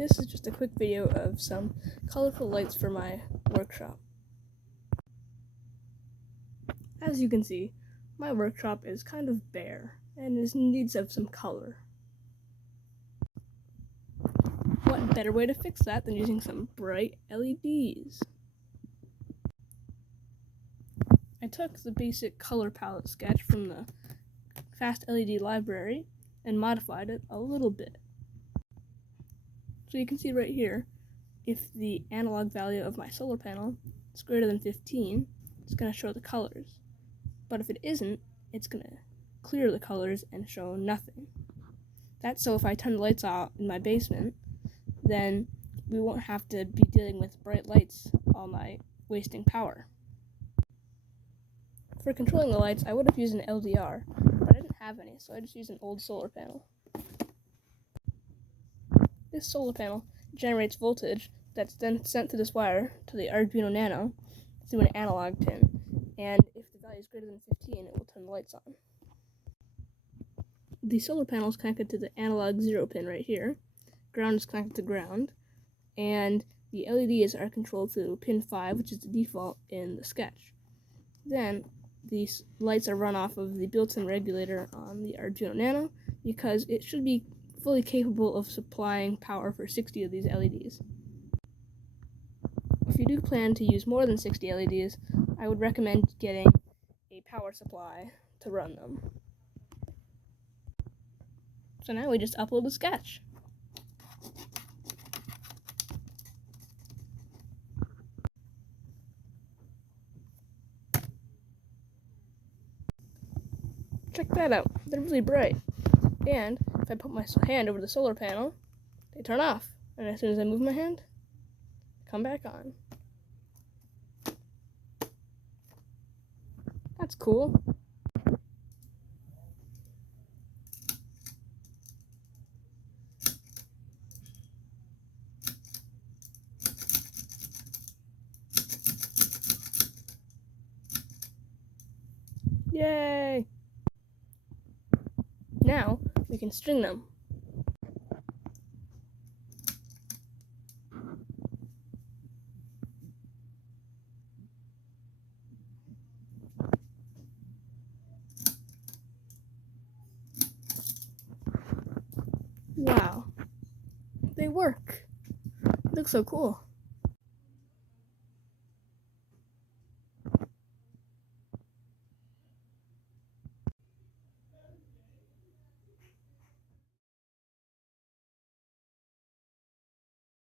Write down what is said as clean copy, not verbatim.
This is just a quick video of some colorful lights for my workshop. As you can see, my workshop is kind of bare and is in need of some color. What better way to fix that than using some bright LEDs? I took the basic color palette sketch from the Fast LED library and modified it a little bit. So you can see right here, if the analog value of my solar panel is greater than 15, it's going to show the colors. But if it isn't, it's going to clear the colors and show nothing. That's so if I turn the lights out in my basement, then we won't have to be dealing with bright lights all night, wasting power. For controlling the lights, I would have used an LDR, but I didn't have any, so I just used an old solar panel. This solar panel generates voltage that's then sent to this wire to the Arduino nano through an analog pin, and if the value is greater than 15, it will turn the lights on. The solar panel is connected to the analog 0 pin right here, ground is connected to ground, and the LEDs are controlled through pin 5, which is the default in the sketch. Then these lights are run off of the built-in regulator on the Arduino Nano because it should be fully capable of supplying power for 60 of these LEDs. If you do plan to use more than 60 LEDs, I would recommend getting a power supply to run them. So now we just upload the sketch. Check that out, they're really bright. And if I put my hand over the solar panel, they turn off. And as soon as I move my hand, they come back on. That's cool. Yay! Now we can string them. Wow, they work. They look so cool.